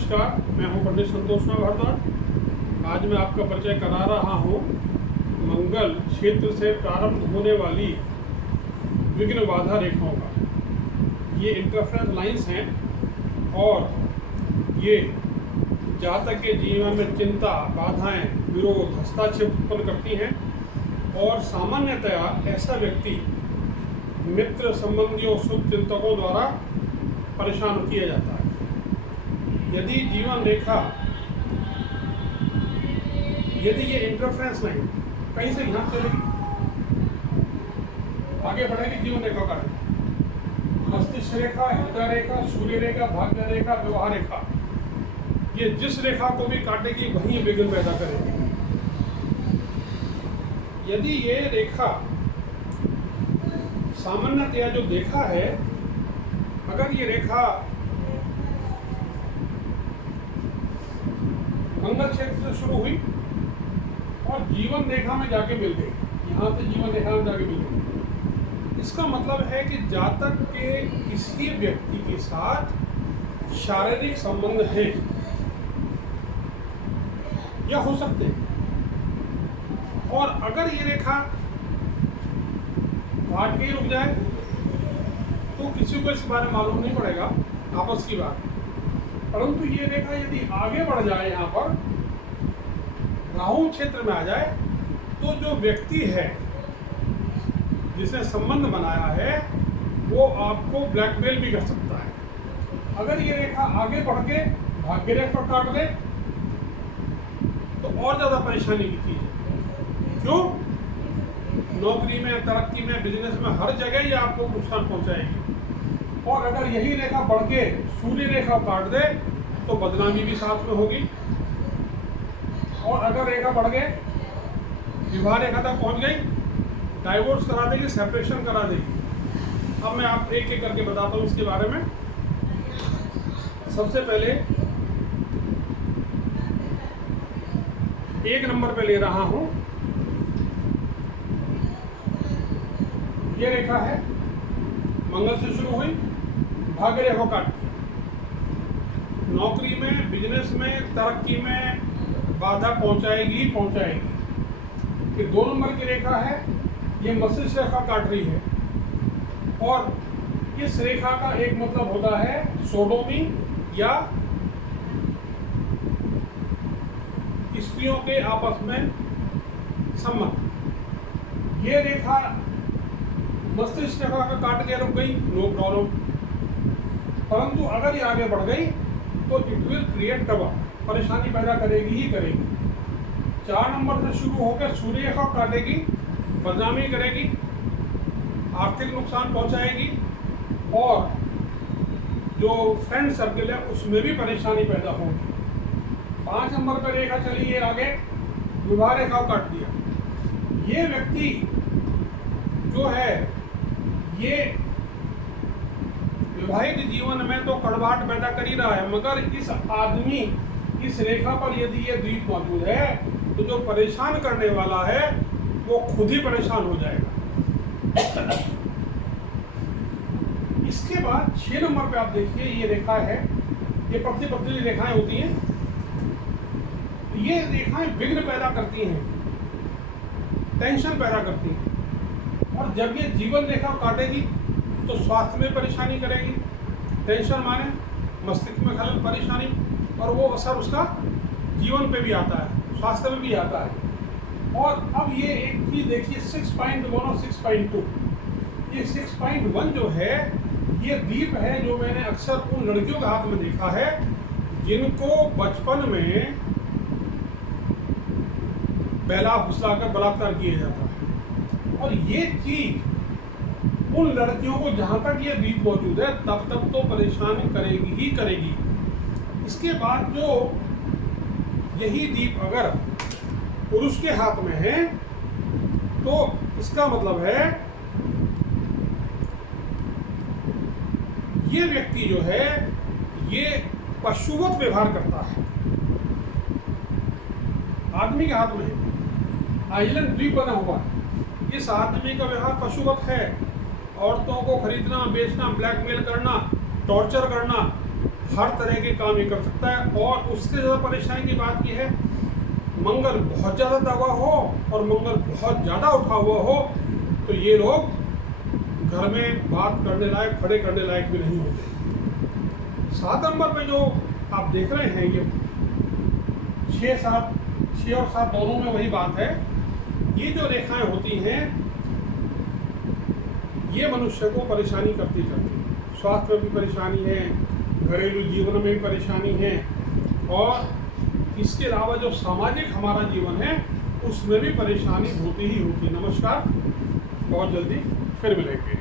नमस्कार, मैं हूं पंडित संतोष भारद्वाज। आज मैं आपका परिचय करा रहा हूं मंगल क्षेत्र से प्रारंभ होने वाली विघ्न बाधा रेखाओं का। ये इंटरफेरेंस लाइंस हैं और ये जातक के जीवन में चिंता, बाधाएं, विरोध, हस्तक्षेप उत्पन्न करती हैं और सामान्यतया ऐसा व्यक्ति मित्र, संबंधियों, शुभ चिंतकों द्वारा परेशान किया जाता है। यदि जीवन रेखा, यदि ये इंटरफेरेंस नहीं, कहीं से यहाँ चलेगी, आगे बढ़ेगी जीवन रेखा का मस्तिष्क रेखा, हृदय रेखा, सूर्य रेखा, भाग्य रेखा, विवाह रेखा, ये जिस रेखा को भी काटेगी वहीं विघ्न पैदा करेगी। यदि ये रेखा सामान्यतया जो देखा है, अगर ये रेखा मंगल क्षेत्र से शुरू हुई और जीवन रेखा में जाके मिल गई, यहाँ से जीवन रेखा में जाके मिल गई, इसका मतलब है कि जातक के किसी व्यक्ति के साथ शारीरिक संबंध है या हो सकते हैं। और अगर ये रेखा काट के ही रुक जाए तो किसी को इस बारे में मालूम नहीं पड़ेगा, आपस की बात। परंतु ये रेखा यदि आगे बढ़ जाए, यहाँ पर राहु क्षेत्र में आ जाए, तो जो व्यक्ति है जिसने संबंध बनाया है वो आपको ब्लैकमेल भी कर सकता है। अगर ये रेखा आगे बढ़ के भाग्य रेखा काट दे तो और ज़्यादा परेशानी की चीज़ है। क्यों? नौकरी में, तरक्की में, बिजनेस में, हर जगह ये आपको नुकसान पहुंचाएगी। और अगर यही रेखा बढ़ के सूर्य रेखा काट दे तो बदनामी भी साथ में होगी। और अगर रेखा बढ़ गए विवाह रेखा तक पहुंच गई, डाइवोर्स करा देगी, सेपरेशन करा देगी। अब मैं आप एक एक करके बताता हूँ इसके बारे में। सबसे पहले एक नंबर पे ले रहा हूं, ये रेखा है मंगल से शुरू हुई, भाग्य रेखा काट, नौकरी में, बिजनेस में, तरक्की में बाधा पहुंचाएगी। ये 2 नंबर की रेखा है, ये मस्तिष्क रेखा काट रही है। और इस रेखा का एक मतलब होता है सोडोमी या स्त्रियों के आपस में संबंध। ये रेखा मस्तिष्क रेखा का काट के रुक गई, नो प्रॉब्लम। परंतु अगर ये आगे बढ़ गई तो इट विल क्रिएट ट्रबल, परेशानी पैदा करेगी ही करेगी। 4 नंबर से शुरू होकर सूर्य रेखा काटेगी, बदनामी करेगी, आर्थिक नुकसान पहुंचाएगी और जो फ्रेंड सर्कल है उसमें भी परेशानी पैदा होगी। 5 नंबर पर रेखा चली है आगे, विवाह रेखा काट दिया। ये व्यक्ति जो है ये विवाहित जीवन में तो कड़वाहट पैदा कर ही रहा है, मगर इस आदमी, इस रेखा पर यदि ये द्वीप मौजूद है तो जो परेशान करने वाला है वो खुद ही परेशान हो जाएगा। इसके बाद 6 नंबर पे आप देखिए, ये रेखा है, ये पतली पतली रेखाएं होती हैं। ये रेखाएं विघ्न पैदा करती हैं, टेंशन पैदा करती हैं। और जब ये जीवन रेखा काटेगी तो स्वास्थ्य में परेशानी करेगी। टेंशन माने मस्तिष्क में खलल, परेशानी, और वो असर उसका जीवन पे भी आता है, स्वास्थ्य में भी आता है। और अब ये एक चीज देखिए, 6.1 और 6.2, ये 6.1 जो है ये दीप है जो मैंने अक्सर उन लड़कियों के हाथ में देखा है जिनको बचपन में बहला फुसलाकर बलात्कार किया जाता है। और ये चीज उन लड़कियों को, जहां तक ये दीप मौजूद है तब तक तो परेशान करेगी ही करेगी। इसके बाद जो यही दीप अगर पुरुष के हाथ में है तो इसका मतलब है ये व्यक्ति जो है ये पशुवत व्यवहार करता है। आदमी के हाथ में आइलैंड द्वीप बना हुआ है, इस आदमी का व्यवहार पशुवत है। औरतों को खरीदना, बेचना, ब्लैकमेल करना, टॉर्चर करना, हर तरह के काम ये कर सकता है। और उससे ज़्यादा परेशानी की बात यह है, मंगल बहुत ज़्यादा दबा हो और मंगल बहुत ज़्यादा उठा हुआ हो तो ये लोग घर में बात करने लायक, खड़े करने लायक भी नहीं होते। 7 नंबर पे जो आप देख रहे हैं, ये 6 और 7 दोनों में वही बात है। ये जो रेखाएं होती हैं ये मनुष्य को परेशानी करती है। स्वास्थ्य में भी परेशानी है, घरेलू जीवन में भी परेशानी है, और इसके अलावा जो सामाजिक हमारा जीवन है उसमें भी परेशानी होती ही होती है। नमस्कार, बहुत जल्दी फिर मिलेंगे।